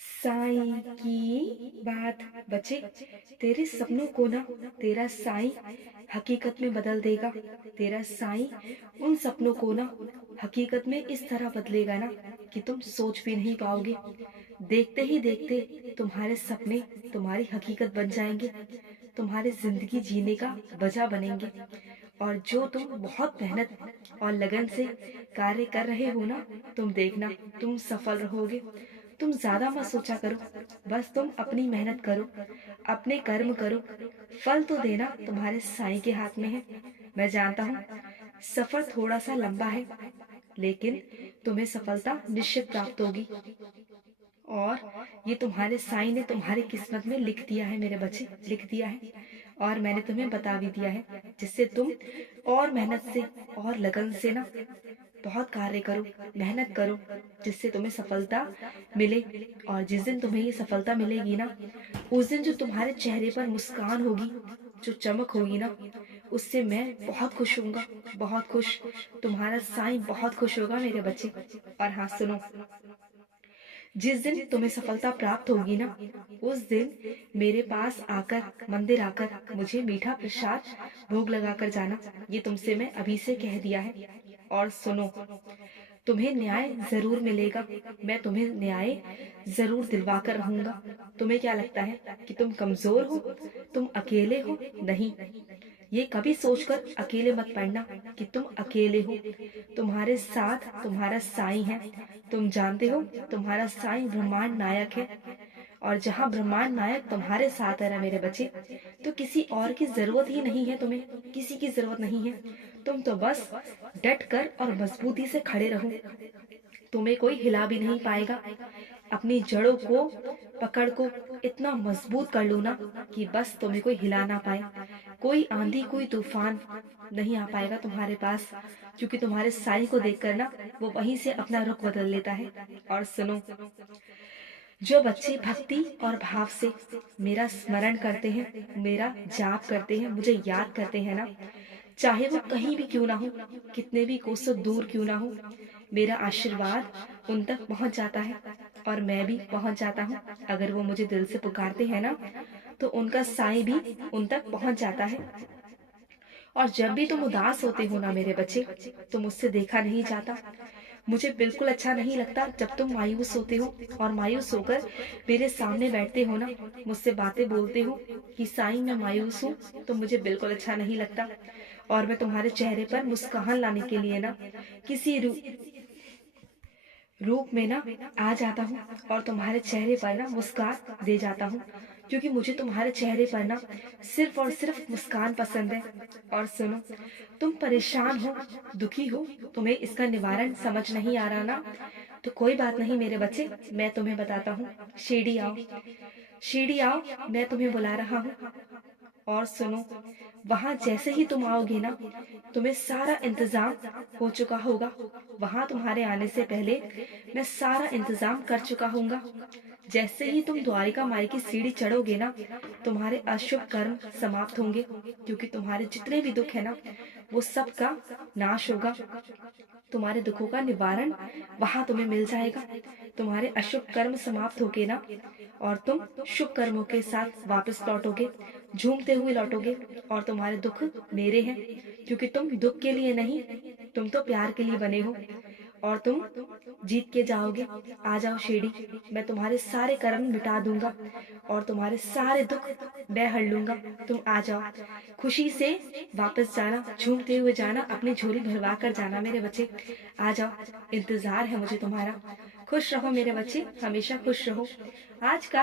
साईं की बात बचे। तेरे सपनों को ना तेरा साईं हकीकत में बदल देगा। तेरा साईं उन सपनों को ना हकीकत में इस तरह बदलेगा ना कि तुम सोच भी नहीं पाओगे। देखते ही देखते तुम्हारे सपने तुम्हारी हकीकत बन जाएंगे, तुम्हारी जिंदगी जीने का वजह बनेंगे। और जो तुम बहुत मेहनत और लगन से कार्य कर रहे हो ना, तुम देखना तुम सफल रहोगे। तुम ज्यादा मत सोचा करो, बस तुम अपनी मेहनत करो, अपने कर्म करो। फल तो देना तुम्हारे साईं के हाथ में है। मैं जानता हूँ सफर थोड़ा सा लंबा है, लेकिन तुम्हें सफलता निश्चित प्राप्त होगी। और ये तुम्हारे साईं ने तुम्हारी किस्मत में लिख दिया है मेरे बच्चे, लिख दिया है। और मैंने तुम्हें बता भी दिया है, जिससे तुम और मेहनत से और लगन से ना बहुत कार्य करो, मेहनत करो, जिससे तुम्हें सफलता मिले। और जिस दिन तुम्हें ये सफलता मिलेगी ना, उस दिन जो तुम्हारे चेहरे पर मुस्कान होगी, जो चमक होगी ना, उससे मैं बहुत खुश होऊंगा, बहुत खुश। तुम्हारा साईं बहुत खुश होगा मेरे बच्चे। और हाँ सुनो, जिस दिन तुम्हें सफलता प्राप्त होगी ना, उस दिन मेरे पास आकर, मंदिर आकर मुझे मीठा प्रसाद भोग लगाकर जाना। ये तुमसे मैं अभी से कह दिया है। और सुनो, तुम्हें न्याय जरूर मिलेगा। मैं तुम्हें न्याय जरूर दिलवा कर रहूंगा। तुम्हें क्या लगता है कि तुम कमजोर हो, तुम अकेले हो? नहीं, ये कभी सोचकर अकेले मत पड़ना कि तुम अकेले हो। तुम्हारे साथ तुम्हारा साईं है। तुम जानते हो तुम्हारा साईं ब्रह्मांड नायक है। और जहाँ ब्रह्मांड नायक तुम्हारे साथ है ना मेरे बच्चे, तो किसी और की जरूरत ही नहीं है। तुम्हें किसी की जरूरत नहीं है। तुम तो बस डट कर और मजबूती से खड़े रहो। तुम्हें कोई हिला भी नहीं पाएगा। अपनी जड़ों को पकड़ को इतना मजबूत कर लो ना कि बस तुम्हें कोई हिला ना पाए। कोई आंधी कोई तूफान नहीं आ पाएगा तुम्हारे पास, क्योंकि तुम्हारे साईं को देखकर ना वो वहीं से अपना रुख बदल लेता है। और सुनो, जो बच्चे भक्ति और भाव से मेरा स्मरण करते हैं, मेरा जाप करते हैं, मुझे याद करते हैं ना, चाहे वो कहीं भी क्यों ना हो, कितने भी कोसों दूर क्यों ना हो, मेरा आशीर्वाद उन तक पहुंच जाता है। और मैं भी पहुंच जाता हूँ। अगर वो मुझे दिल से पुकारते हैं ना, तो उनका साईं भी उन तक पहुंच जाता है। और जब भी तुम उदास होते हो ना मेरे बच्चे, तो मुझसे देखा नहीं जाता। मुझे बिल्कुल अच्छा नहीं लगता जब तुम मायूस होते हो और मायूस होकर मेरे सामने बैठते हो ना, मुझसे बातें बोलते हो कि साईं मैं मायूस हूँ, तो मुझे बिल्कुल अच्छा नहीं लगता। और मैं तुम्हारे चेहरे पर मुस्कान लाने के लिए ना किसी रूप में ना आ जाता हूँ और तुम्हारे चेहरे पर ना मुस्कान दे जाता हूँ, क्योंकि मुझे तुम्हारे चेहरे पर ना सिर्फ और सिर्फ मुस्कान पसंद है। और सुनो, तुम परेशान हो, दुखी हो, तुम्हें इसका निवारण समझ नहीं आ रहा ना, तो कोई बात नहीं मेरे बच्चे, मैं तुम्हें बताता हूँ। शिरडी आओ, शिरडी आओ, मैं तुम्हें बुला रहा हूँ। और सुनो, वहां जैसे ही तुम आओगे ना, तुम्हें सारा इंतजाम हो चुका होगा। वहां तुम्हारे आने से पहले मैं सारा इंतजाम कर चुका हूँगा। जैसे ही तुम द्वारिका माई की सीढ़ी चढ़ोगे ना, तुम्हारे अशुभ कर्म समाप्त होंगे, क्योंकि तुम्हारे जितने भी दुख है ना, वो सब का नाश होगा। तुम्हारे दुखों का निवारण वहां तुम्हें मिल जाएगा। तुम्हारे अशुभ कर्म समाप्त होके ना, और तुम शुभ कर्मों के साथ वापस लौटोगे, झूमते हुए लौटोगे। और तुम्हारे दुख मेरे हैं, क्योंकि तुम दुख के लिए नहीं, तुम तो प्यार के लिए बने हो। और तुम जीत के जाओगे। आ जाओ शिरडी, मैं तुम्हारे सारे कर्म मिटा दूंगा और तुम्हारे सारे दुख मैं हर लूंगा। तुम आ जाओ, खुशी से वापस जाना, झूमते हुए जाना, अपनी झोली भरवा कर जाना मेरे बच्चे। आ जाओ, इंतजार है मुझे तुम्हारा। खुश रहो मेरे बच्चे, हमेशा खुश रहो। आज का